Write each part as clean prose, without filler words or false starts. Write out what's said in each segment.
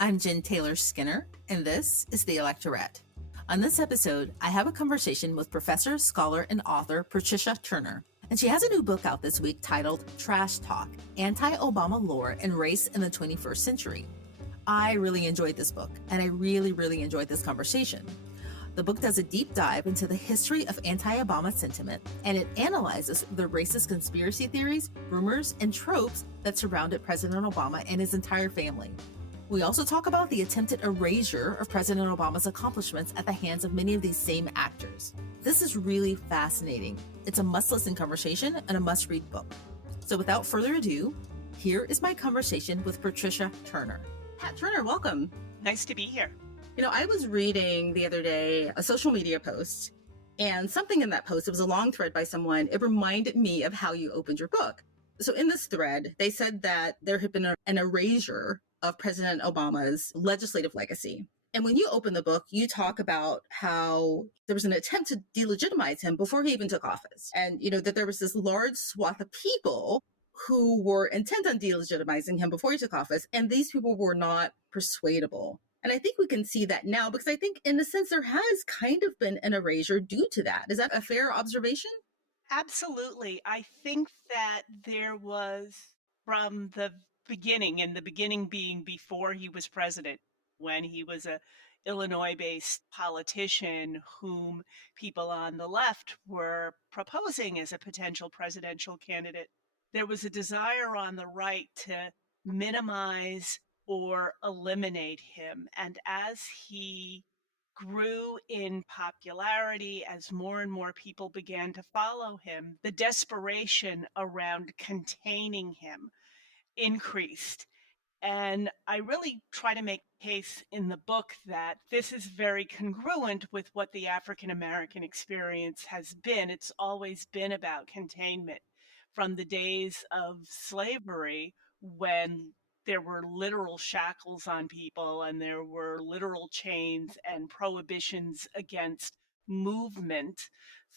I'm Jen Taylor Skinner, and this is the Electorette. On this episode, I have a conversation with professor, scholar, and author Patricia Turner, and she has a new book out this week titled Trash Talk: Anti-Obama Lore and Race in the 21st Century. I really enjoyed this book, and I really enjoyed this conversation. The book does a deep dive into the history of anti-Obama sentiment, and it analyzes the racist conspiracy theories, rumors, and tropes that surrounded President Obama and his entire family. We also talk about the attempted erasure of President Obama's accomplishments at the hands of many of these same actors. This is really fascinating. It's a must-listen conversation and a must-read book. So without further ado, here is my conversation with Patricia Turner. Pat Turner, welcome. Nice to be here. You know, I was reading the other day a social media post, and something in that post, it was a long thread by someone, it reminded me of how you opened your book. So in this thread, they said that there had been an erasure of President Obama's legislative legacy. And when you open the book, you talk about how there was an attempt to delegitimize him before he even took office. And, you know, that there was this large swath of people who were intent on delegitimizing him before he took office. And these people were not persuadable. And I think we can see that now, because I think in a sense there has kind of been an erasure due to that. Is that a fair observation? Absolutely. I think that there was, from the beginning, and the beginning being before he was president, when he was a Illinois-based politician whom people on the left were proposing as a potential presidential candidate, there was a desire on the right to minimize or eliminate him. And as he grew in popularity, as more and more people began to follow him, the desperation around containing him increased. And I really try to make a case in the book that this is very congruent with what the African American experience has been. It's always been about containment from the days of slavery, when there were literal shackles on people and there were literal chains and prohibitions against movement,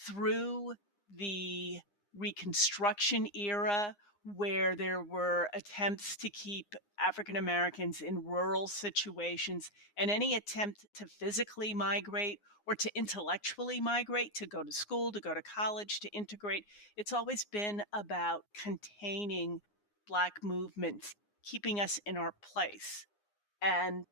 through the Reconstruction era, where there were attempts to keep African Americans in rural situations, and any attempt to physically migrate or to intellectually migrate, to go to school, to go to college, to integrate. It's always been about containing Black movements, keeping us in our place. And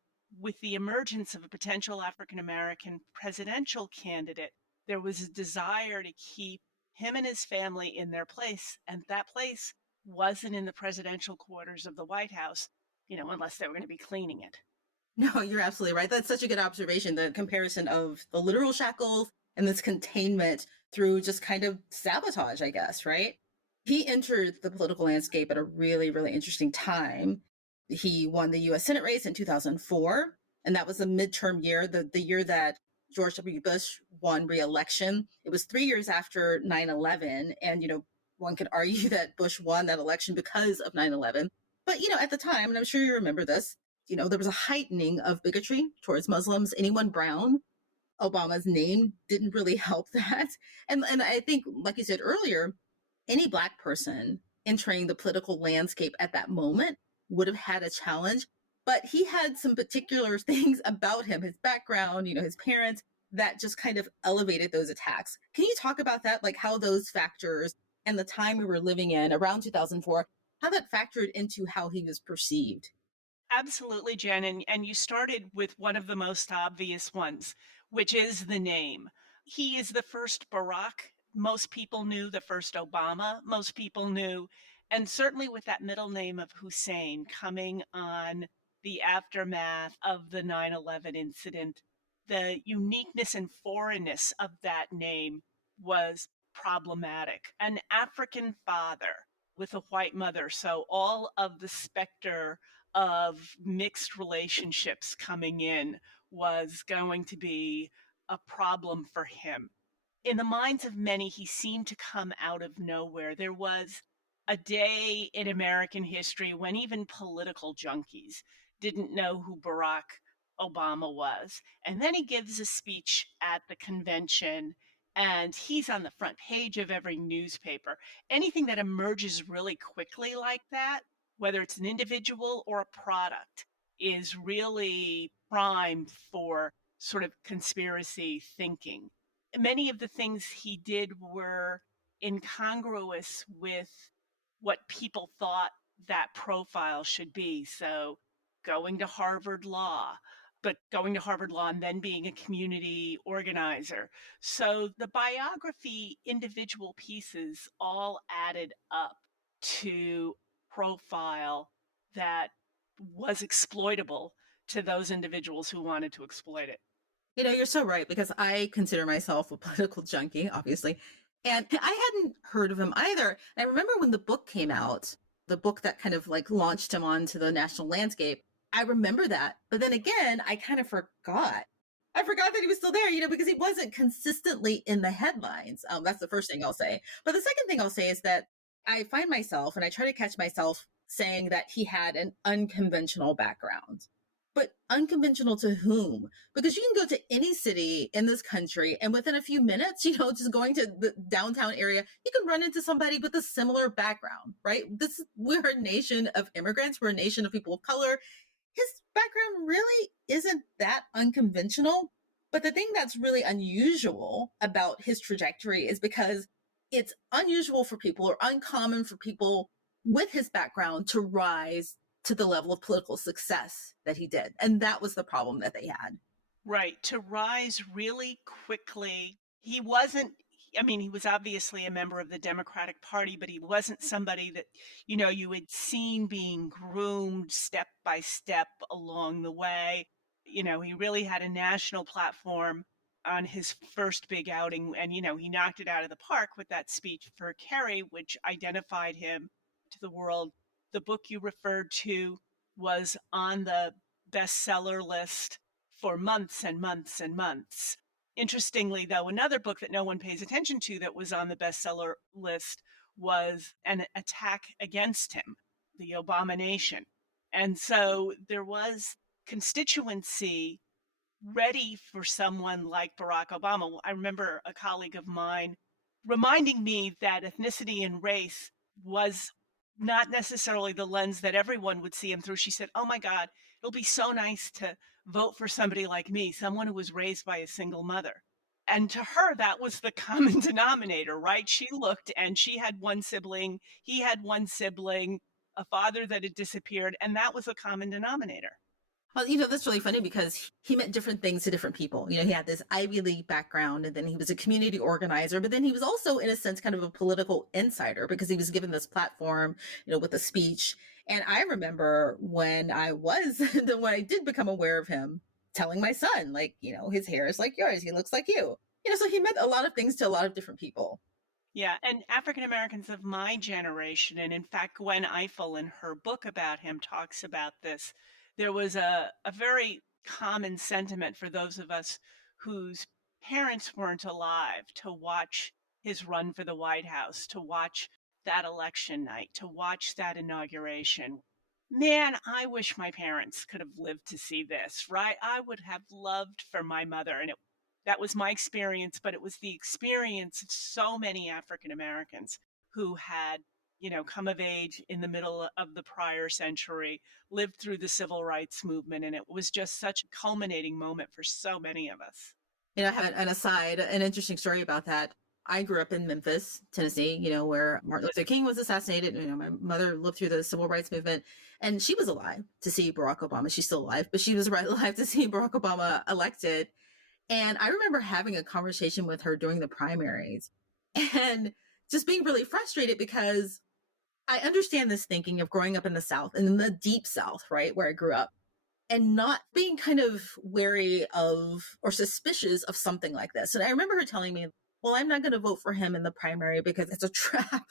with the emergence of a potential African American presidential candidate, there was a desire to keep him and his family in their place. And that place wasn't in the presidential quarters of the White House, unless they were going to be cleaning it. No, you're absolutely right. That's such a good observation, the comparison of the literal shackles and this containment through just kind of sabotage, I guess, right? He entered the political landscape at a really interesting time. He won the U.S. Senate race in 2004, and that was a midterm year, the year that George W. Bush won re-election. It was 3 years after 9/11, and, one could argue that Bush won that election because of 9/11. But, at the time, and I'm sure you remember this, there was a heightening of bigotry towards Muslims. Anyone brown, Obama's name didn't really help that. And I think, like you said earlier, any Black person entering the political landscape at that moment would have had a challenge. But he had some particular things about him, his background, his parents, that just kind of elevated those attacks. Can you talk about that, like how those factors and the time we were living in around 2004, how that factored into how he was perceived? Absolutely, Jen. And you started with one of the most obvious ones, which is the name. He is the first Barack most people knew, the first Obama most people knew, and certainly with that middle name of Hussein coming on the aftermath of the 9/11 incident, the uniqueness and foreignness of that name was problematic. An African father with a white mother, so all of the specter of mixed relationships coming in was going to be a problem for him. In the minds of many, he seemed to come out of nowhere. There was a day in American history when even political junkies didn't know who Barack Obama was. And then he gives a speech at the convention, and he's on the front page of every newspaper. Anything that emerges really quickly like that, whether it's an individual or a product, is really prime for sort of conspiracy thinking. Many of the things he did were incongruous with what people thought that profile should be. So, going to Harvard Law, but going to Harvard Law and then being a community organizer. So, the biography individual pieces all added up to profile that was exploitable to those individuals who wanted to exploit it. You're so right because I consider myself a political junkie, obviously. And I hadn't heard of him either. And I remember when the book came out, the book that kind of like launched him onto the national landscape. I remember that. But then again, I kind of forgot. I forgot that he was still there, because he wasn't consistently in the headlines. That's the first thing I'll say. But the second thing I'll say is that I find myself, and I try to catch myself saying that he had an unconventional background. But unconventional to whom? Because you can go to any city in this country and within a few minutes, just going to the downtown area, you can run into somebody with a similar background, right? We're a nation of immigrants. We're a nation of people of color. His background really isn't that unconventional. But the thing that's really unusual about his trajectory is because it's unusual for people or uncommon for people with his background to rise to the level of political success that he did. And that was the problem that they had. Right, to rise really quickly. He wasn't, I mean, he was obviously a member of the Democratic Party, but he wasn't somebody that, you had seen being groomed step by step along the way. He really had a national platform on his first big outing, and, he knocked it out of the park with that speech for Kerry, which identified him to the world. The book you referred to was on the bestseller list for months and months and months. Interestingly, though, another book that no one pays attention to that was on the bestseller list was An Attack Against Him, The Abomination. And so there was constituency ready for someone like Barack Obama. I remember a colleague of mine reminding me that ethnicity and race was not necessarily the lens that everyone would see him through. She said, "Oh my God, it'll be so nice to vote for somebody like me, someone who was raised by a single mother." And to her, that was the common denominator, right? She looked and she had one sibling, he had one sibling, a father that had disappeared, and that was a common denominator. Well, that's really funny because he meant different things to different people. He had this Ivy League background and then he was a community organizer, but then he was also, in a sense, kind of a political insider because he was given this platform, with a speech. And I remember when when I did become aware of him, telling my son, like, his hair is like yours, he looks like you. So he meant a lot of things to a lot of different people. Yeah, and African Americans of my generation, and in fact, Gwen Ifill in her book about him talks about this. There was a very common sentiment for those of us whose parents weren't alive to watch his run for the White House, to watch that election night, to watch that inauguration. Man, I wish my parents could have lived to see this, right? I would have loved for my mother, and that was my experience, but it was the experience of so many African Americans who had, come of age in the middle of the prior century, lived through the civil rights movement, and it was just such a culminating moment for so many of us. I have an aside, an interesting story about that. I grew up in Memphis, Tennessee, where Martin Luther King was assassinated. My mother lived through the civil rights movement and she was alive to see Barack Obama. She's still alive, but she was alive to see Barack Obama elected. And I remember having a conversation with her during the primaries and just being really frustrated because I understand this thinking of growing up in the South and in the deep South, right, where I grew up, and not being kind of wary of or suspicious of something like this. And I remember her telling me, well, I'm not going to vote for him in the primary because it's a trap.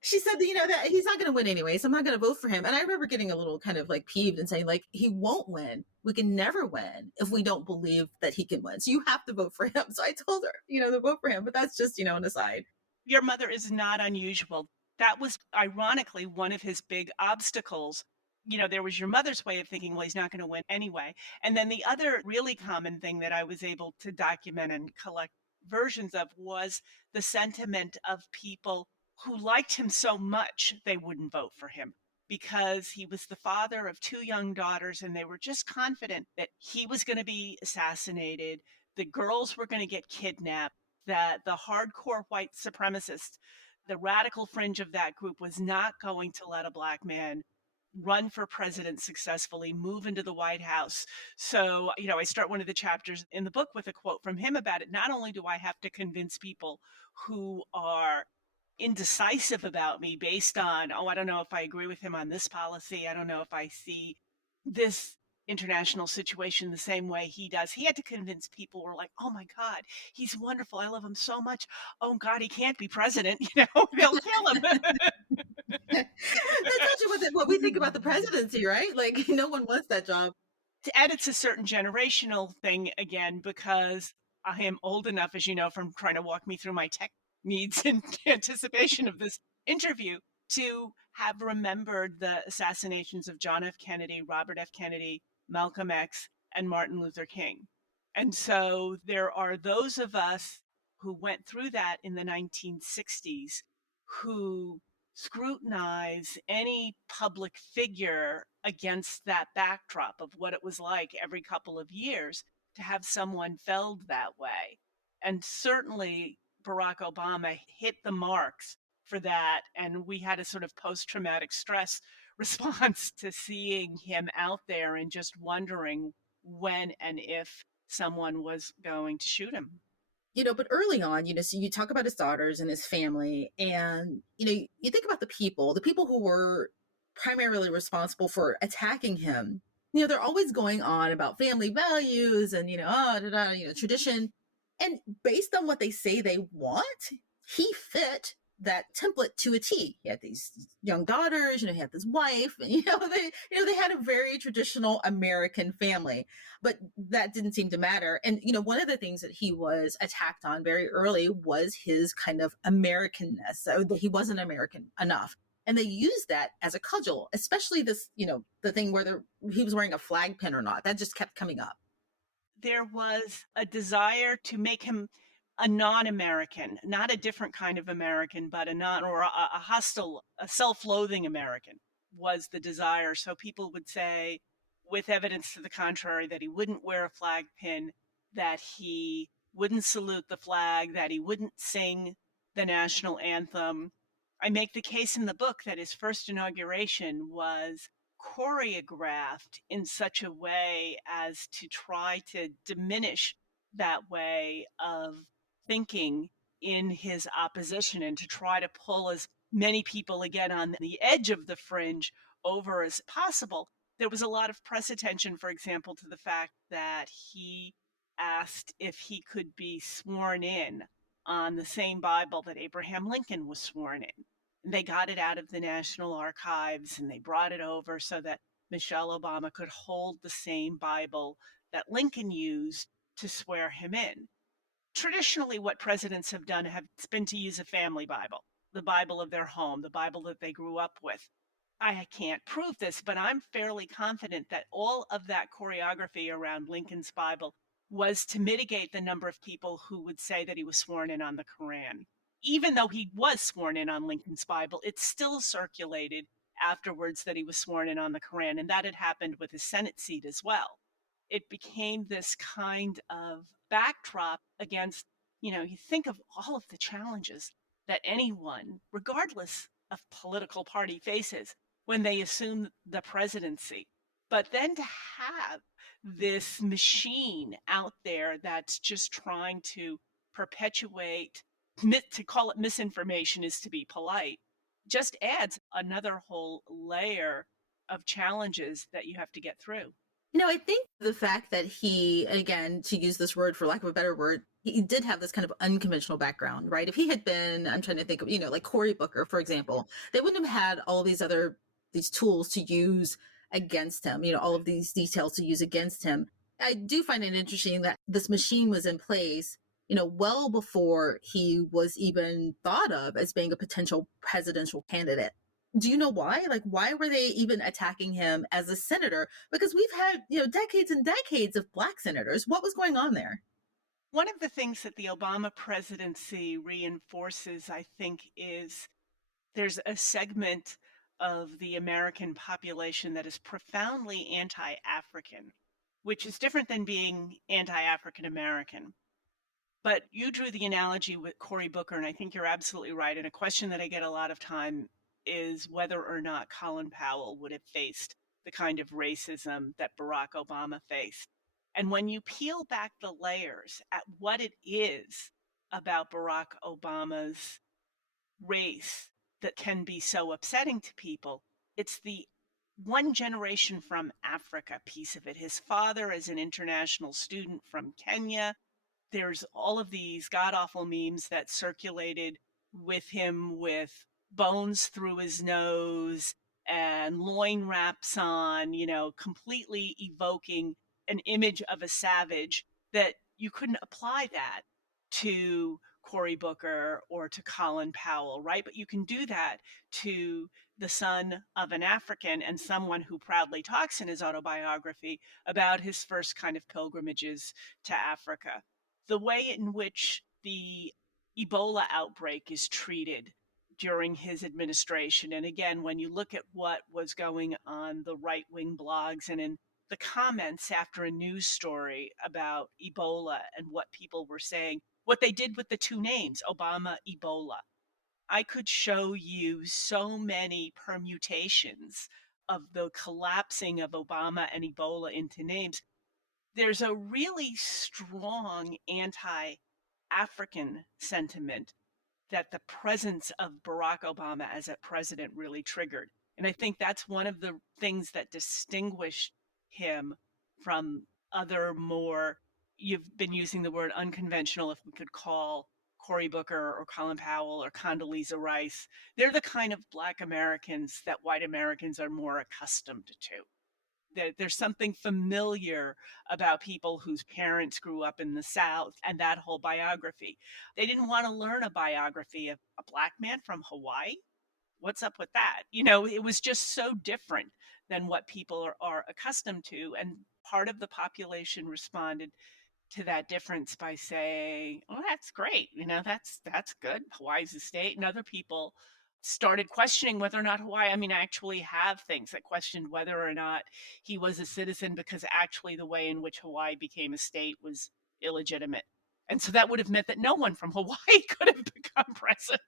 She said that, that he's not going to win anyway, so I'm not going to vote for him. And I remember getting a little kind of like peeved and saying, like, he won't win. We can never win if we don't believe that he can win. So you have to vote for him. So I told her, to vote for him. But that's just, an aside. Your mother is not unusual. That was ironically one of his big obstacles. There was your mother's way of thinking, well, he's not going to win anyway. And then the other really common thing that I was able to document and collect versions of was the sentiment of people who liked him so much they wouldn't vote for him. because he was the father of two young daughters, and they were just confident that he was going to be assassinated, the girls were going to get kidnapped, that the hardcore white supremacists, the radical fringe of that group, was not going to let a black man run for president successfully, move into the White House. So, I start one of the chapters in the book with a quote from him about it. Not only do I have to convince people who are indecisive about me based on, oh, I don't know if I agree with him on this policy. I don't know if I see this international situation the same way he does. He had to convince people who were like, oh my God, he's wonderful. I love him so much. Oh God, he can't be president. They'll kill him. That's actually what we think about the presidency, right? Like, no one wants that job. And it's a certain generational thing again, because I am old enough, as you know, from trying to walk me through my tech needs in anticipation of this interview, to have remembered the assassinations of John F. Kennedy, Robert F. Kennedy, Malcolm X, and Martin Luther King. And so there are those of us who went through that in the 1960s who scrutinize any public figure against that backdrop of what it was like every couple of years to have someone felled that way. And certainly Barack Obama hit the marks for that. And we had a sort of post traumatic stress response to seeing him out there and just wondering when and if someone was going to shoot him. But early on, so you talk about his daughters and his family, and, you think about the people who were primarily responsible for attacking him. They're always going on about family values and, tradition. And based on what they say they want, he fit that template to a T. He had these young daughters, he had this wife, and they had a very traditional American family, but that didn't seem to matter. And one of the things that he was attacked on very early was his kind of Americanness, so that he wasn't American enough. And they used that as a cudgel, especially this, the thing where he was wearing a flag pin or not. That just kept coming up. There was a desire to make him a non-American, not a different kind of American, but a hostile, a self-loathing American was the desire. So people would say, with evidence to the contrary, that he wouldn't wear a flag pin, that he wouldn't salute the flag, that he wouldn't sing the national anthem. I make the case in the book that his first inauguration was choreographed in such a way as to try to diminish that way of thinking in his opposition, and to try to pull as many people again on the edge of the fringe over as possible. There was a lot of press attention, for example, to the fact that he asked if he could be sworn in on the same Bible that Abraham Lincoln was sworn in. They got it out of the National Archives and they brought it over so that Michelle Obama could hold the same Bible that Lincoln used to swear him in. Traditionally, what presidents have done has been to use a family Bible, the Bible of their home, the Bible that they grew up with. I can't prove this, but I'm fairly confident that all of that choreography around Lincoln's Bible was to mitigate the number of people who would say that he was sworn in on the Quran. Even though he was sworn in on Lincoln's Bible, it still circulated afterwards that he was sworn in on the Quran, and that had happened with his Senate seat as well. It became this kind of backdrop against, you think of all of the challenges that anyone, regardless of political party, faces when they assume the presidency. But then to have this machine out there that's just trying to perpetuate, to call it misinformation is to be polite, just adds another whole layer of challenges that you have to get through. I think the fact that he, again, to use this word for lack of a better word, he did have this kind of unconventional background, right? If he had been, I'm trying to think of, like Cory Booker, for example, they wouldn't have had all these tools to use against him, all of these details to use against him. I do find it interesting that this machine was in place, well before he was even thought of as being a potential presidential candidate. Do you know why? Like, why were they even attacking him as a senator? Because we've had, decades and decades of Black senators. What was going on there? One of the things that the Obama presidency reinforces, I think, is there's a segment of the American population that is profoundly anti African, which is different than being anti African American. But you drew the analogy with Cory Booker, and I think you're absolutely right. And a question that I get a lot of time is whether or not Colin Powell would have faced the kind of racism that Barack Obama faced. And when you peel back the layers at what it is about Barack Obama's race that can be so upsetting to people, it's the one generation from Africa piece of it. His father is an international student from Kenya. There's all of these god awful memes that circulated with him with bones through his nose and loin wraps on, completely evoking an image of a savage that you couldn't apply that to Cory Booker or to Colin Powell, right? But you can do that to the son of an African and someone who proudly talks in his autobiography about his first kind of pilgrimages to Africa. The way in which the Ebola outbreak is treated during his administration. And again, when you look at what was going on the right wing blogs and in the comments after a news story about Ebola and what people were saying, what they did with the two names, Obama, Ebola. I could show you so many permutations of the collapsing of Obama and Ebola into names. There's a really strong anti African sentiment that the presence of Barack Obama as a president really triggered. And I think that's one of the things that distinguished him from other more, you've been using the word unconventional, if we could call Cory Booker or Colin Powell or Condoleezza Rice. They're the kind of Black Americans that white Americans are more accustomed to. There's something familiar about people whose parents grew up in the South and that whole biography. They didn't want to learn a biography of a Black man from Hawaii. What's up with that? It was just so different than what people are accustomed to. And part of the population responded to that difference by saying, "Oh, that's great. That's good. Hawaii's a state." And other people started questioning whether or not Hawaii, I mean, I actually have things that questioned whether or not he was a citizen because actually the way in which Hawaii became a state was illegitimate. And so that would have meant that no one from Hawaii could have become president.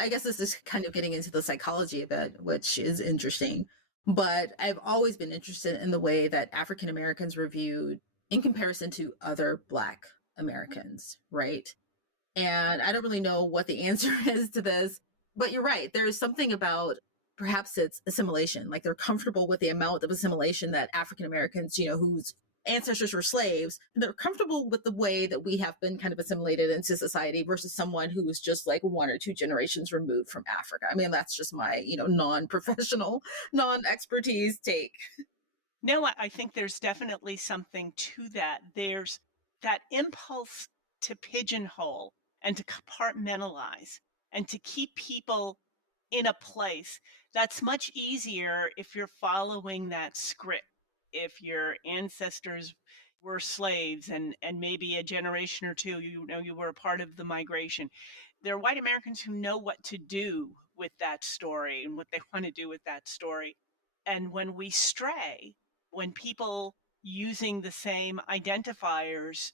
I guess this is kind of getting into the psychology of it, which is interesting. But I've always been interested in the way that African Americans were viewed in comparison to other Black Americans, right? And I don't really know what the answer is to this, but you're right. There is something about perhaps it's assimilation. Like they're comfortable with the amount of assimilation that African Americans, whose ancestors were slaves, they're comfortable with the way that we have been kind of assimilated into society versus someone who was just like one or two generations removed from Africa. I mean, that's just my, non-professional, non-expertise take. No, I think there's definitely something to that. There's that impulse to pigeonhole and to compartmentalize and to keep people in a place that's much easier if you're following that script. If your ancestors were slaves and maybe a generation or two, you were a part of the migration. There are white Americans who know what to do with that story and what they want to do with that story. And when we stray, when people using the same identifiers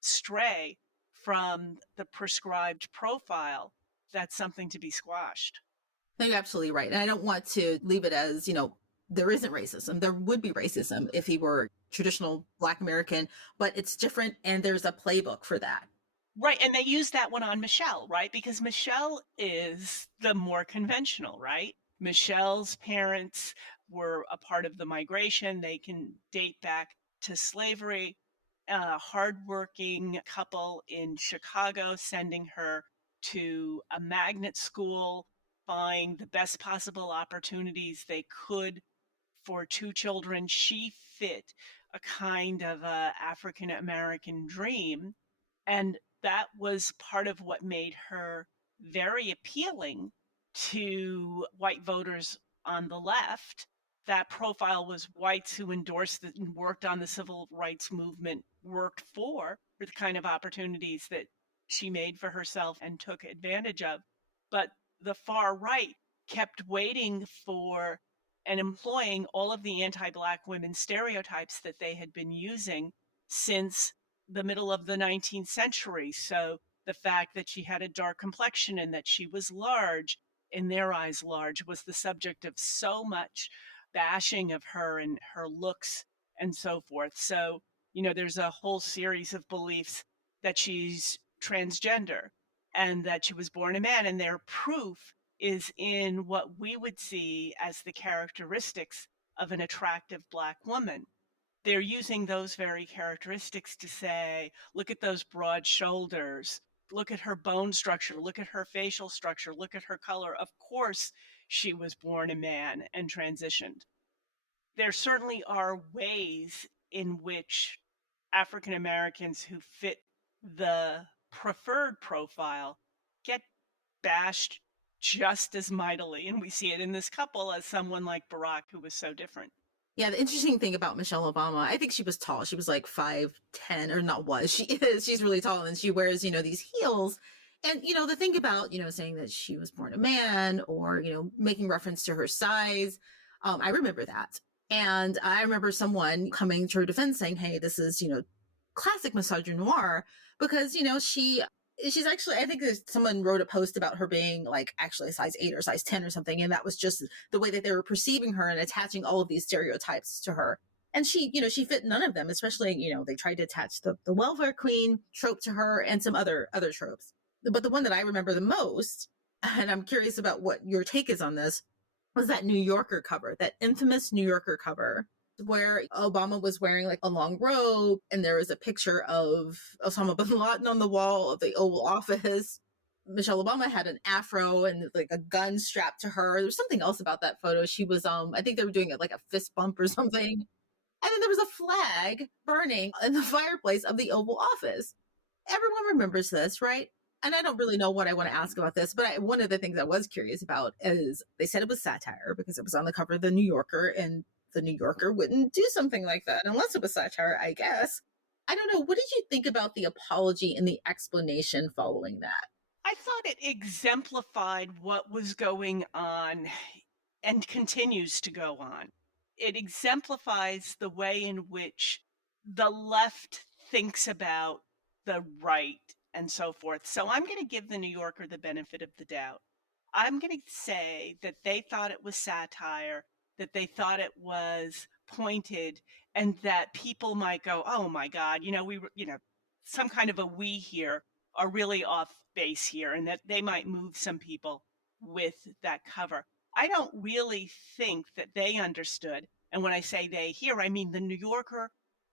stray from the prescribed profile, that's something to be squashed. No, you're absolutely right. And I don't want to leave it as, there isn't racism. There would be racism if he were traditional Black American, but it's different and there's a playbook for that. Right. And they use that one on Michelle, right? Because Michelle is the more conventional, right? Michelle's parents were a part of the migration. They can date back to slavery. A hardworking couple in Chicago sending her to a magnet school, buying the best possible opportunities they could for two children. She fit a kind of a African American dream, and that was part of what made her very appealing to white voters on the left. That profile was whites who endorsed it and worked on the civil rights movement, worked for the kind of opportunities that she made for herself and took advantage of. But the far right kept waiting for and employing all of the anti-Black women stereotypes that they had been using since the middle of the 19th century. So the fact that she had a dark complexion and that she was large, in their eyes, large, was the subject of so much bashing of her and her looks and so forth. So, there's a whole series of beliefs that she's transgender and that she was born a man, and their proof is in what we would see as the characteristics of an attractive Black woman. They're using those very characteristics to say, look at those broad shoulders, look at her bone structure, look at her facial structure, look at her color. Of course, she was born a man and transitioned. There certainly are ways in which African Americans who fit the preferred profile get bashed just as mightily. And we see it in this couple as someone like Barack, who was so different. Yeah, the interesting thing about Michelle Obama, I think she was tall. She was like 5'10", or not was. She is. She's really tall, and she wears, these heels. And, the thing about, saying that she was born a man, or, making reference to her size, I remember that. And I remember someone coming to her defense saying, hey, this is, classic misogynoir, because, she's actually, I think someone wrote a post about her being like actually a size 8 or size 10 or something. And that was just the way that they were perceiving her and attaching all of these stereotypes to her. And she, she fit none of them, especially, they tried to attach the welfare queen trope to her and some other tropes. But the one that I remember the most, and I'm curious about what your take is on this, was that New Yorker cover, that infamous New Yorker cover, where Obama was wearing like a long robe, and there was a picture of Osama bin Laden on the wall of the Oval Office. Michelle Obama had an afro and like a gun strapped to her. There was something else about that photo. She was, I think they were doing it like a fist bump or something. And then there was a flag burning in the fireplace of the Oval Office. Everyone remembers this, right? And I don't really know what I want to ask about this, but one of the things I was curious about is they said it was satire because it was on the cover of the New Yorker, and the New Yorker wouldn't do something like that unless it was satire, I guess. I don't know. What did you think about the apology and the explanation following that? I thought it exemplified what was going on and continues to go on. It exemplifies the way in which the left thinks about the right and so forth. So I'm going to give the New Yorker the benefit of the doubt. I'm going to say that they thought it was satire, that they thought it was pointed, and that people might go, oh my God, some kind of a we here are really off base here, and that they might move some people with that cover. I don't really think that they understood. And when I say they here, I mean the New Yorker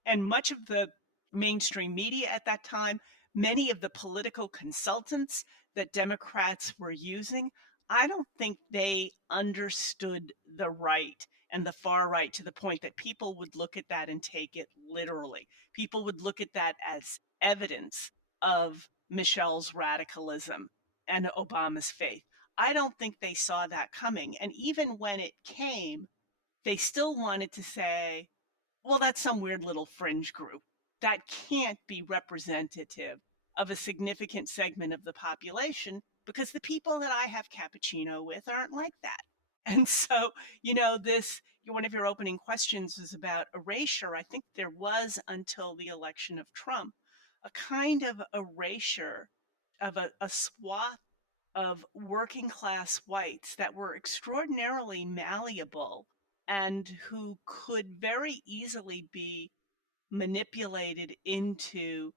and much of the mainstream media at that time, many of the political consultants that Democrats were using. I don't think they understood the right and the far right to the point that people would look at that and take it literally. People would look at that as evidence of Michelle's radicalism and Obama's faith. I don't think they saw that coming. And even when it came, they still wanted to say, well, that's some weird little fringe group. That can't be representative of a significant segment of the population because the people that I have cappuccino with aren't like that. And so, one of your opening questions was about erasure. I think there was, until the election of Trump, a kind of erasure of a swath of working class whites that were extraordinarily malleable and who could very easily be manipulated into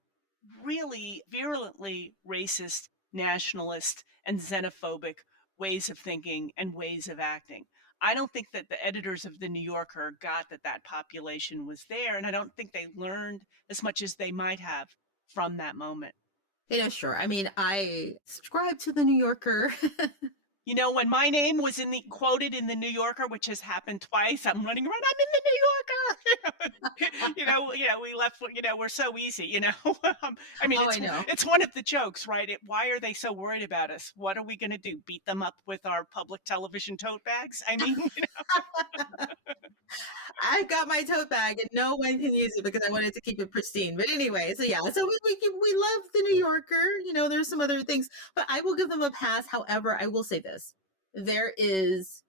really virulently racist, nationalist, and xenophobic ways of thinking and ways of acting. I don't think that the editors of The New Yorker got that that population was there, and I don't think they learned as much as they might have from that moment. Sure. I mean, I subscribe to the New Yorker. When my name was quoted in the New Yorker, which has happened twice, I'm running around. I'm in the New Yorker. We left. We're so easy. I mean, Oh, I know. it's one of the jokes, right? Why are they so worried about us? What are we going to do? Beat them up with our public television tote bags? I mean, I've got my tote bag and no one can use it because I wanted to keep it pristine. But anyway, so yeah, so we love the New Yorker. There's some other things, but I will give them a pass. However, I will say this. there is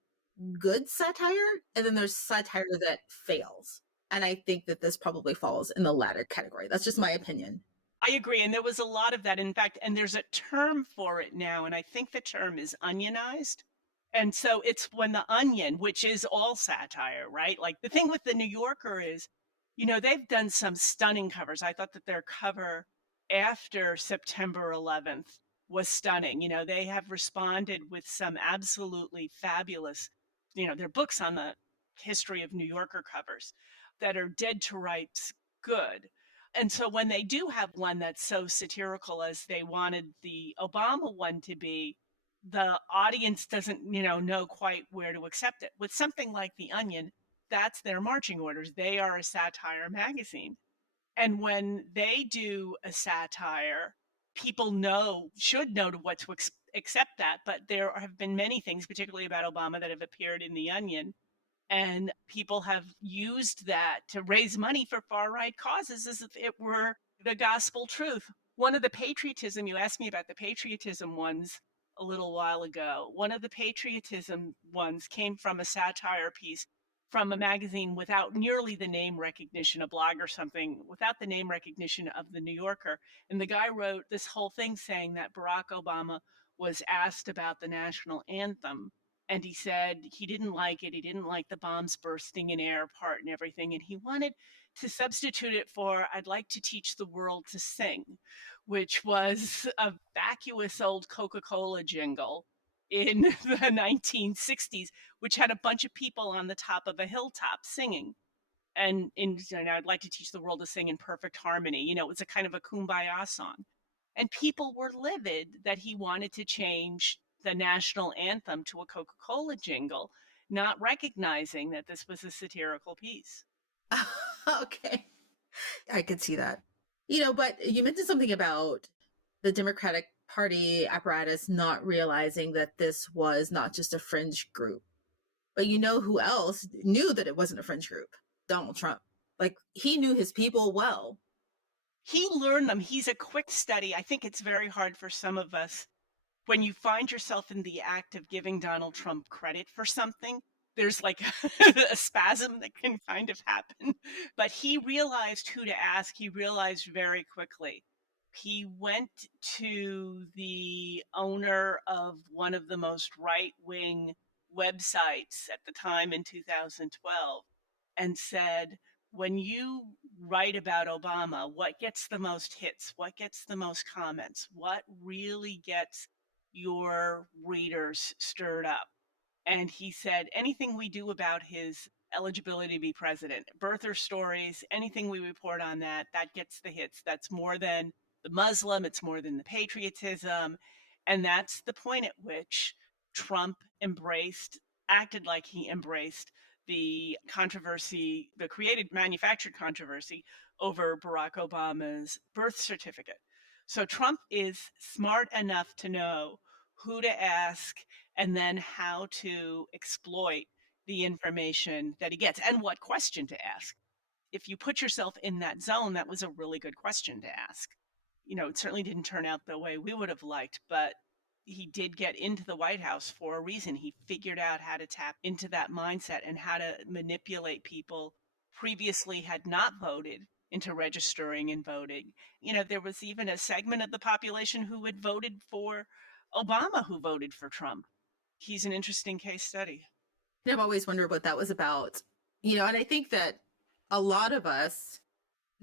good satire and then there's satire that fails. And I think that this probably falls in the latter category. That's just my opinion. I agree, and there was a lot of that. In fact, and there's a term for it now, and I think the term is onionized. And so it's when the Onion, which is all satire, right? Like the thing with the New Yorker is, they've done some stunning covers. I thought that their cover after September 11th was stunning. They have responded with some absolutely fabulous, their books on the history of New Yorker covers that are dead to rights good. And so when they do have one that's so satirical as they wanted the Obama one to be, the audience doesn't, know quite where to accept it. With something like The Onion, that's their marching orders. They are a satire magazine. And when they do a satire, people should know to what to accept that. But there have been many things, particularly about Obama, that have appeared in The Onion, and people have used that to raise money for far right causes as if it were the gospel truth. One of the patriotism, you asked me about the patriotism ones a little while ago. One of the patriotism ones came from a satire piece from a magazine without nearly the name recognition, a blog or something, without the name recognition of the New Yorker. And the guy wrote this whole thing saying that Barack Obama was asked about the national anthem, and he said he didn't like it. He didn't like the bombs bursting in air part and everything. And he wanted to substitute it for "I'd like to teach the world to sing," which was a vacuous old Coca-Cola jingle in the 1960s, which had a bunch of people on the top of a hilltop singing. And I'd like to teach the world to sing in perfect harmony. It was a kind of a kumbaya song. And people were livid that he wanted to change the national anthem to a Coca-Cola jingle, not recognizing that this was a satirical piece. Okay. I could see that. But you mentioned something about the Democratic Party apparatus not realizing that this was not just a fringe group. But who else knew that it wasn't a fringe group? Donald Trump. Like, he knew his people well. He learned them. He's a quick study. I think it's very hard for some of us when you find yourself in the act of giving Donald Trump credit for something. There's like a spasm that can kind of happen. But he realized who to ask. He realized very quickly. He went to the owner of one of the most right wing websites at the time in 2012 and said, when you write about Obama, what gets the most hits? What gets the most comments? What really gets your readers stirred up? And he said, anything we do about his eligibility to be president, birther stories, anything we report on that, that gets the hits. That's more than the Muslim, it's more than the patriotism. And that's the point at which Trump acted like he embraced the controversy, the created manufactured controversy over Barack Obama's birth certificate. So Trump is smart enough to know who to ask and then how to exploit the information that he gets and what question to ask. If you put yourself in that zone, that was a really good question to ask. It certainly didn't turn out the way we would have liked, but he did get into the White House for a reason. He figured out how to tap into that mindset and how to manipulate people previously had not voted into registering and voting. There was even a segment of the population who had voted for Obama who voted for Trump. He's an interesting case study. I've always wondered what that was about. And I think that a lot of us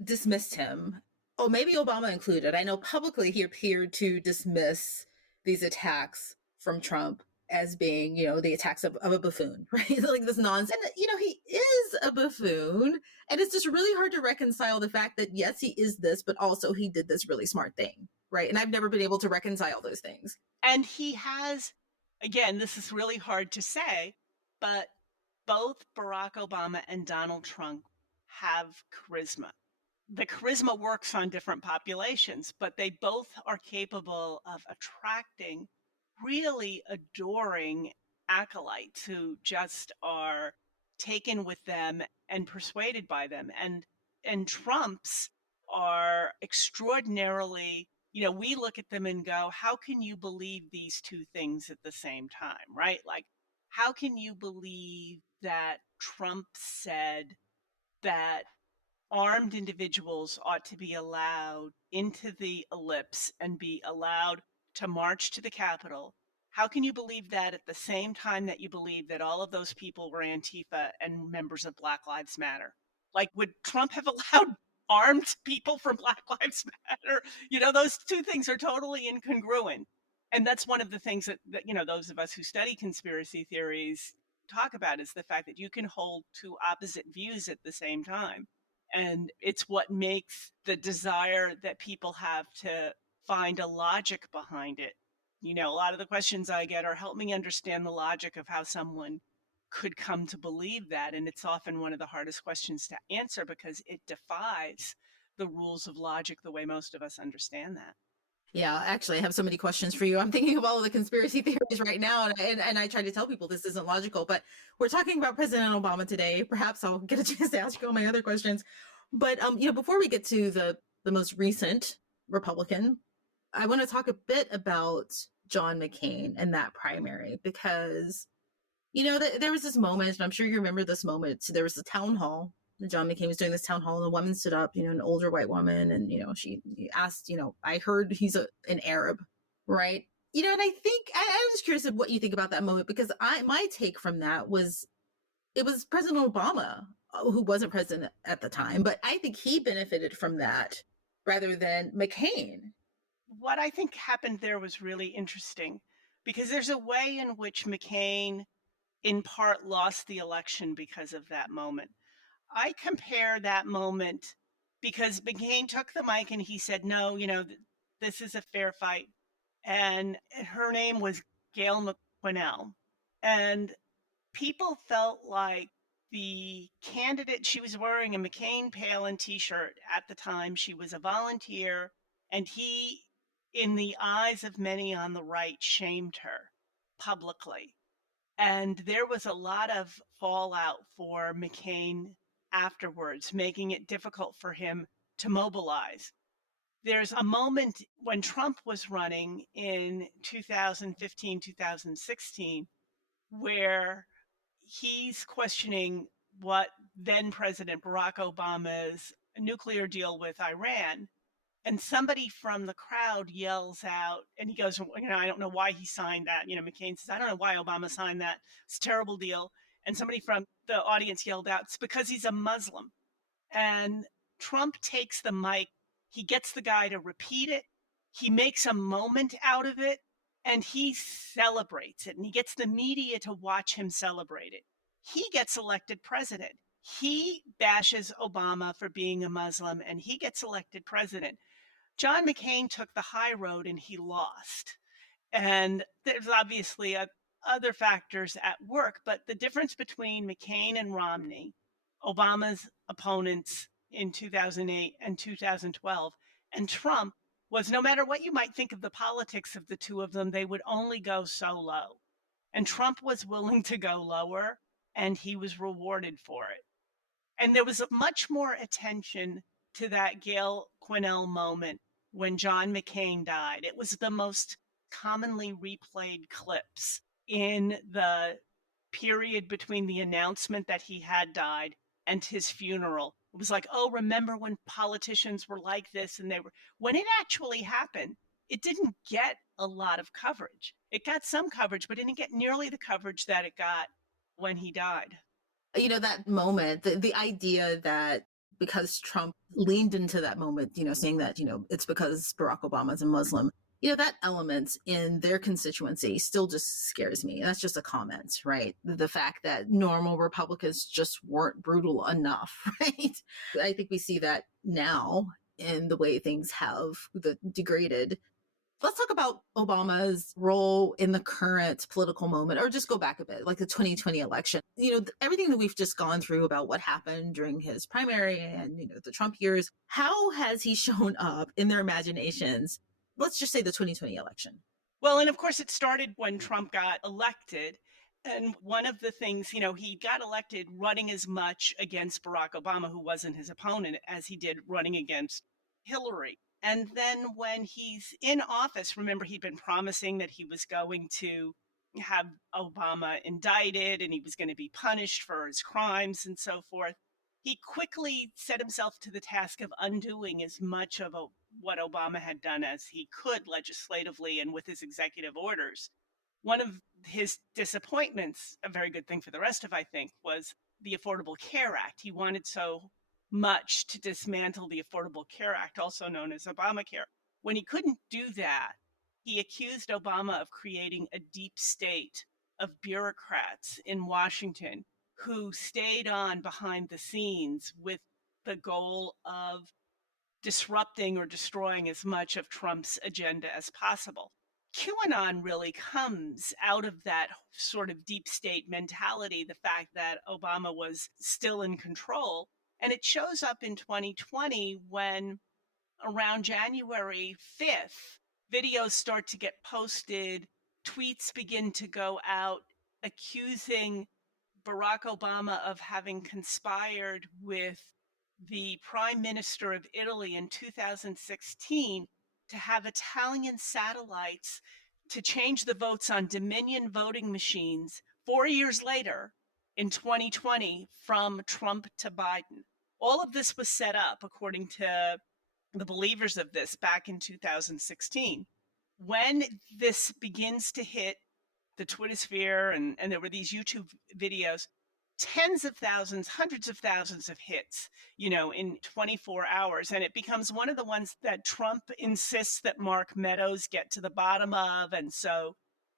dismissed him. Oh, maybe Obama included. I know publicly he appeared to dismiss these attacks from Trump as being, the attacks of a buffoon, right? Like this nonsense. And, he is a buffoon. And it's just really hard to reconcile the fact that, yes, he is this, but also he did this really smart thing, right? And I've never been able to reconcile those things. And he has, again, this is really hard to say, but both Barack Obama and Donald Trump have charisma. The charisma works on different populations, but they both are capable of attracting really adoring acolytes who just are taken with them and persuaded by them. And Trump's are extraordinarily we look at them and go, how can you believe these two things at the same time, right? Like, how can you believe that Trump said that armed individuals ought to be allowed into the ellipse and be allowed to march to the Capitol? How can you believe that at the same time that you believe that all of those people were Antifa and members of Black Lives Matter? Like, would Trump have allowed armed people from Black Lives Matter? Those two things are totally incongruent. And that's one of the things that those of us who study conspiracy theories talk about, is the fact that you can hold two opposite views at the same time. And it's what makes the desire that people have to find a logic behind it. A lot of the questions I get are, help me understand the logic of how someone could come to believe that. And it's often one of the hardest questions to answer, because it defies the rules of logic the way most of us understand that. Yeah, actually, I have so many questions for you. I'm thinking of all of the conspiracy theories right now, and I try to tell people this isn't logical, but we're talking about President Obama today. Perhaps I'll get a chance to ask you all my other questions. But before we get to the most recent Republican, I want to talk a bit about John McCain and that primary, because there was this moment, and I'm sure you remember this moment. So there was a town hall. John McCain was doing this town hall, and a woman stood up, an older white woman, and she asked, I heard he's an Arab, right? And I think I'm just curious of what you think about that moment, because my take from that was, it was President Obama, who wasn't president at the time, but I think he benefited from that rather than McCain. What I think happened there was really interesting, because there's a way in which McCain in part lost the election because of that moment. I compare that moment, because McCain took the mic and he said, no, this is a fair fight. And her name was Gail McQuennell. And people felt like the candidate, she was wearing a McCain Palin t-shirt at the time. She was a volunteer, and he, in the eyes of many on the right, shamed her publicly. And there was a lot of fallout for McCain afterwards, making it difficult for him to mobilize. There's a moment when Trump was running in 2015, 2016, where he's questioning what then President Barack Obama's nuclear deal with Iran. And somebody from the crowd yells out, and he goes, I don't know why he signed that. McCain says, I don't know why Obama signed that. It's a terrible deal. And somebody from the audience yelled out, it's because he's a Muslim. And Trump takes the mic. He gets the guy to repeat it. He makes a moment out of it, and he celebrates it. And he gets the media to watch him celebrate it. He gets elected president. He bashes Obama for being a Muslim, and he gets elected president. John McCain took the high road and he lost. And there's obviously other factors at work, but the difference between McCain and Romney, Obama's opponents in 2008 and 2012, and Trump, was, no matter what you might think of the politics of the two of them, they would only go so low. And Trump was willing to go lower, and he was rewarded for it. And there was much more attention to that Gail Quinnell moment when John McCain died. It was the most commonly replayed clips in the period between the announcement that he had died and his funeral. It was like, oh, remember when politicians were like this? And when it actually happened, it didn't get a lot of coverage. It got some coverage, but it didn't get nearly the coverage that it got when he died. That moment, the idea that because Trump leaned into that moment, saying that, it's because Barack Obama's a Muslim, that element in their constituency still just scares me. That's just a comment, right? The fact that normal Republicans just weren't brutal enough, right? I think we see that now in the way things have degraded. Let's talk about Obama's role in the current political moment, or just go back a bit, like the 2020 election. Everything that we've just gone through about what happened during his primary and, the Trump years, how has he shown up in their imaginations? Let's just say the 2020 election. Well, and of course, it started when Trump got elected. And one of the things, he got elected running as much against Barack Obama, who wasn't his opponent, as he did running against Hillary. And then when he's in office, remember, he'd been promising that he was going to have Obama indicted and he was going to be punished for his crimes and so forth. He quickly set himself to the task of undoing as much of what Obama had done as he could legislatively and with his executive orders. One of his disappointments, a very good thing for the rest of, I think, was the Affordable Care Act. He wanted so much to dismantle the Affordable Care Act, also known as Obamacare. When he couldn't do that, he accused Obama of creating a deep state of bureaucrats in Washington who stayed on behind the scenes with the goal of disrupting or destroying as much of Trump's agenda as possible. QAnon really comes out of that sort of deep state mentality, the fact that Obama was still in control. And it shows up in 2020 when around January 5th, videos start to get posted, tweets begin to go out accusing Barack Obama of having conspired with the prime minister of Italy in 2016 to have Italian satellites to change the votes on Dominion voting machines 4 years later in 2020 from Trump to Biden. All of this was set up, according to the believers of this, back in 2016. When this begins to hit the Twitter sphere, and there were these YouTube videos, tens of thousands, hundreds of thousands of hits, in 24 hours. And it becomes one of the ones that Trump insists that Mark Meadows get to the bottom of. And so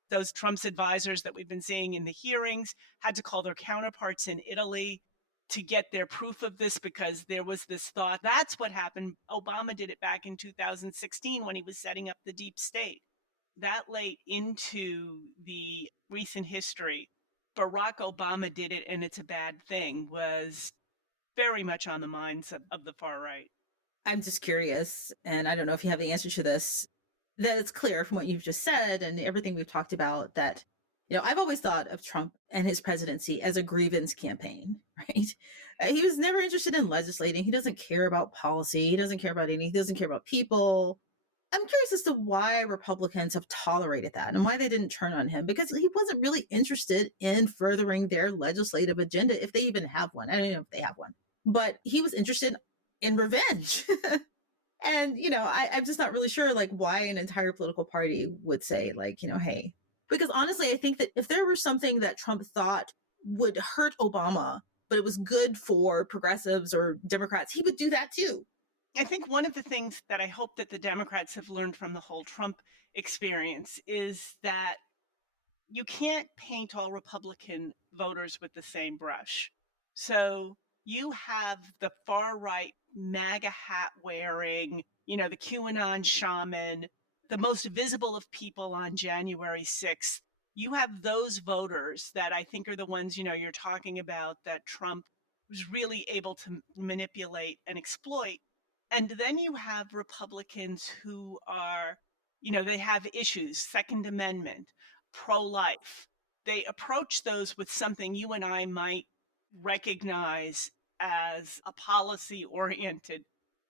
those Trump's advisors that we've been seeing in the hearings had to call their counterparts in Italy to get their proof of this, because there was this thought that's what happened. Obama did it back in 2016 when he was setting up the deep state. That late into the recent history, Barack Obama did it and it's a bad thing was very much on the minds of the far right. I'm just curious, and I don't know if you have the answer to this, that it's clear from what you've just said and everything we've talked about that, I've always thought of Trump and his presidency as a grievance campaign, right? He was never interested in legislating. He doesn't care about policy. He doesn't care about anything. He doesn't care about people. I'm curious as to why Republicans have tolerated that and why they didn't turn on him, because he wasn't really interested in furthering their legislative agenda, if they even have one. I don't know if they have one, but he was interested in revenge. And, I'm just not really sure, like, why an entire political party would say, like, hey, because honestly, I think that if there were something that Trump thought would hurt Obama, but it was good for progressives or Democrats, he would do that too. I think one of the things that I hope that the Democrats have learned from the whole Trump experience is that you can't paint all Republican voters with the same brush. So you have the far right MAGA hat wearing, the QAnon shaman, the most visible of people on January 6th. You have those voters that I think are the ones, you're talking about, that Trump was really able to manipulate and exploit. And then you have Republicans who are, they have issues, Second Amendment, pro-life. They approach those with something you and I might recognize as a policy-oriented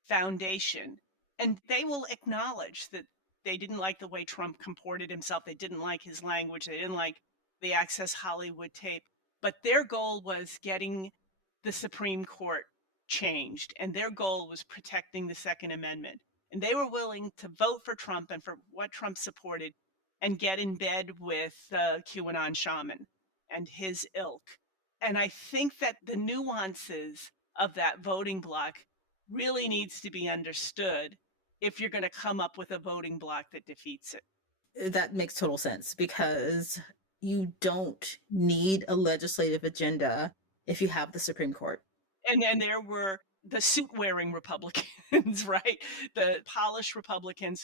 foundation. And they will acknowledge that they didn't like the way Trump comported himself. They didn't like his language. They didn't like the Access Hollywood tape. But their goal was getting the Supreme Court changed, and their goal was protecting the Second Amendment. And they were willing to vote for Trump and for what Trump supported and get in bed with the QAnon shaman and his ilk. And I think that the nuances of that voting bloc really needs to be understood if you're going to come up with a voting bloc that defeats it. That makes total sense, because you don't need a legislative agenda if you have the Supreme Court. And then there were the suit-wearing Republicans, right? The polished Republicans.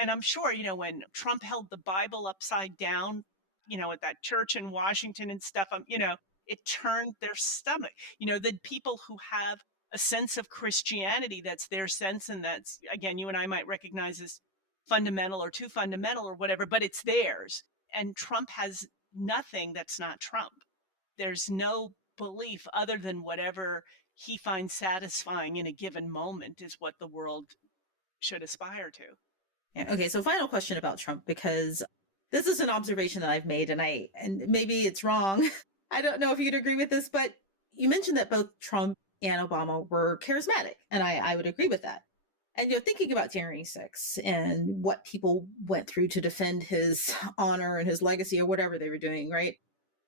And I'm sure, when Trump held the Bible upside down, at that church in Washington and stuff, it turned their stomach. The people who have a sense of Christianity, that's their sense, and that's, again, you and I might recognize as fundamental or too fundamental or whatever, but it's theirs. And Trump has nothing that's not Trump. There's no belief other than whatever he finds satisfying in a given moment is what the world should aspire to. Yeah, okay, so final question about Trump, because this is an observation that I've made, and maybe it's wrong. I don't know if you'd agree with this, but you mentioned that both Trump and Obama were charismatic, and I would agree with that. And thinking about January 6th and what people went through to defend his honor and his legacy or whatever they were doing, right?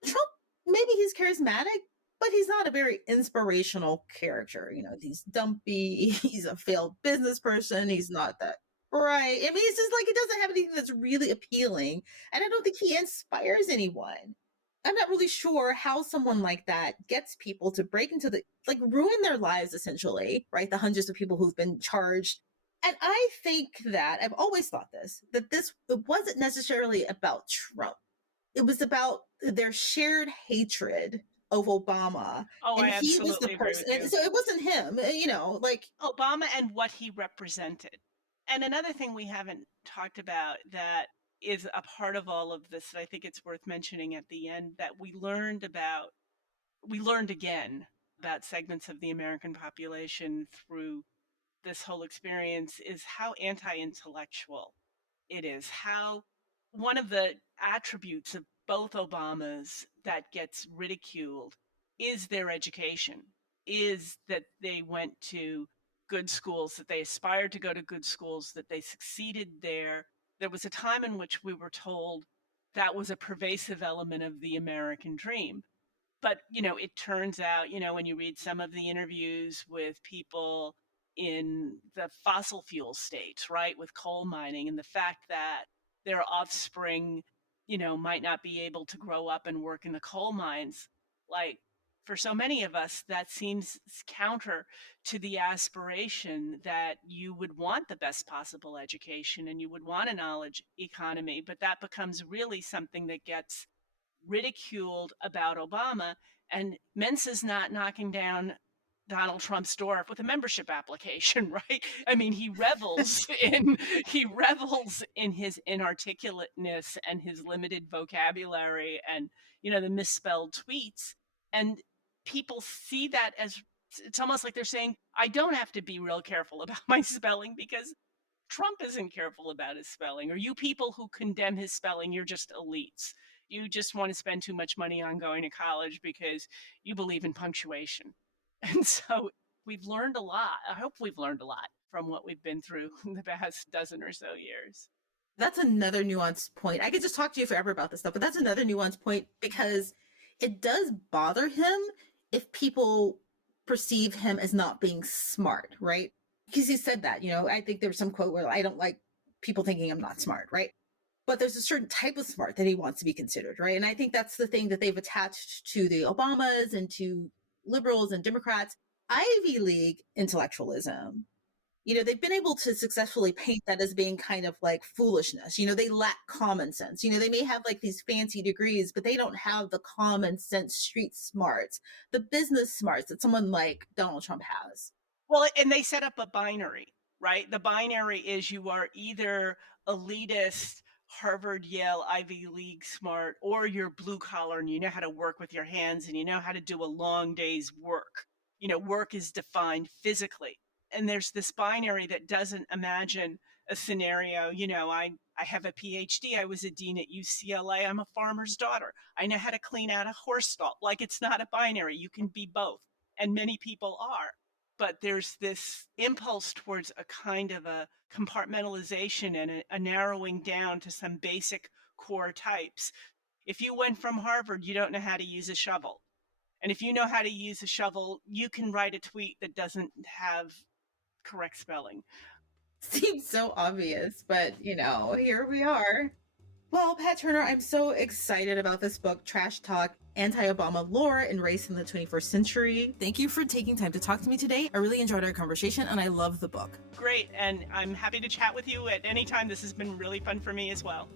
Trump, maybe he's charismatic, but he's not a very inspirational character. He's dumpy, he's a failed business person, he's not that bright. I mean, it's just like he doesn't have anything that's really appealing. And I don't think he inspires anyone. I'm not really sure how someone like that gets people to break into ruin their lives, essentially, right? The hundreds of people who've been charged. And I think that I've always thought that it wasn't necessarily about Trump. It was about their shared hatred of Obama. Oh, And I he was the absolutely agree with person. you. So it wasn't him, Obama and what he represented. And another thing we haven't talked about that is a part of all of this, I think it's worth mentioning at the end, that we learned again about segments of the American population through this whole experience, is how anti-intellectual it is. How one of the attributes of both Obamas that gets ridiculed is their education, is that they went to good schools, that they aspired to go to good schools, that they succeeded there. There was a time in which we were told that was a pervasive element of the American dream. But, it turns out, when you read some of the interviews with people in the fossil fuel states, right, with coal mining, and the fact that their offspring, might not be able to grow up and work in the coal mines, like, for so many of us, that seems counter to the aspiration that you would want the best possible education and you would want a knowledge economy. But that becomes really something that gets ridiculed about Obama. And Mensa's not knocking down Donald Trump's door with a membership application, right? I mean, he revels in his inarticulateness and his limited vocabulary and the misspelled tweets. And people see that as, it's almost like they're saying, I don't have to be real careful about my spelling because Trump isn't careful about his spelling. Or you people who condemn his spelling, you're just elites. You just want to spend too much money on going to college because you believe in punctuation. And so we've learned a lot. I hope we've learned a lot from what we've been through in the past dozen or so years. That's another nuanced point. I could just talk to you forever about this stuff, but that's another nuanced point because it does bother him if people perceive him as not being smart, right? Because he said that, I think there was some quote where I don't like people thinking I'm not smart, right? But there's a certain type of smart that he wants to be considered, right? And I think that's the thing that they've attached to the Obamas and to liberals and Democrats, Ivy League intellectualism. They've been able to successfully paint that as being kind of like foolishness. They lack common sense. They may have like these fancy degrees, but they don't have the common sense street smarts, the business smarts that someone like Donald Trump has. Well, and they set up a binary, right? The binary is you are either elitist, Harvard, Yale, Ivy League smart, or you're blue collar and you know how to work with your hands and you know how to do a long day's work. Work is defined physically. And there's this binary that doesn't imagine a scenario. I have a PhD. I was a dean at UCLA. I'm a farmer's daughter. I know how to clean out a horse stall. Like, it's not a binary. You can be both. And many people are. But there's this impulse towards a kind of a compartmentalization and a narrowing down to some basic core types. If you went from Harvard, you don't know how to use a shovel. And if you know how to use a shovel, you can write a tweet that doesn't have correct spelling. Seems so obvious, but here we are. Well, Pat Turner, I'm so excited about this book, Trash Talk, Anti-Obama Lore and Race in the 21st Century. Thank you for taking time to talk to me today. I really enjoyed our conversation and I love the book. Great, and I'm happy to chat with you at any time. This has been really fun for me as well.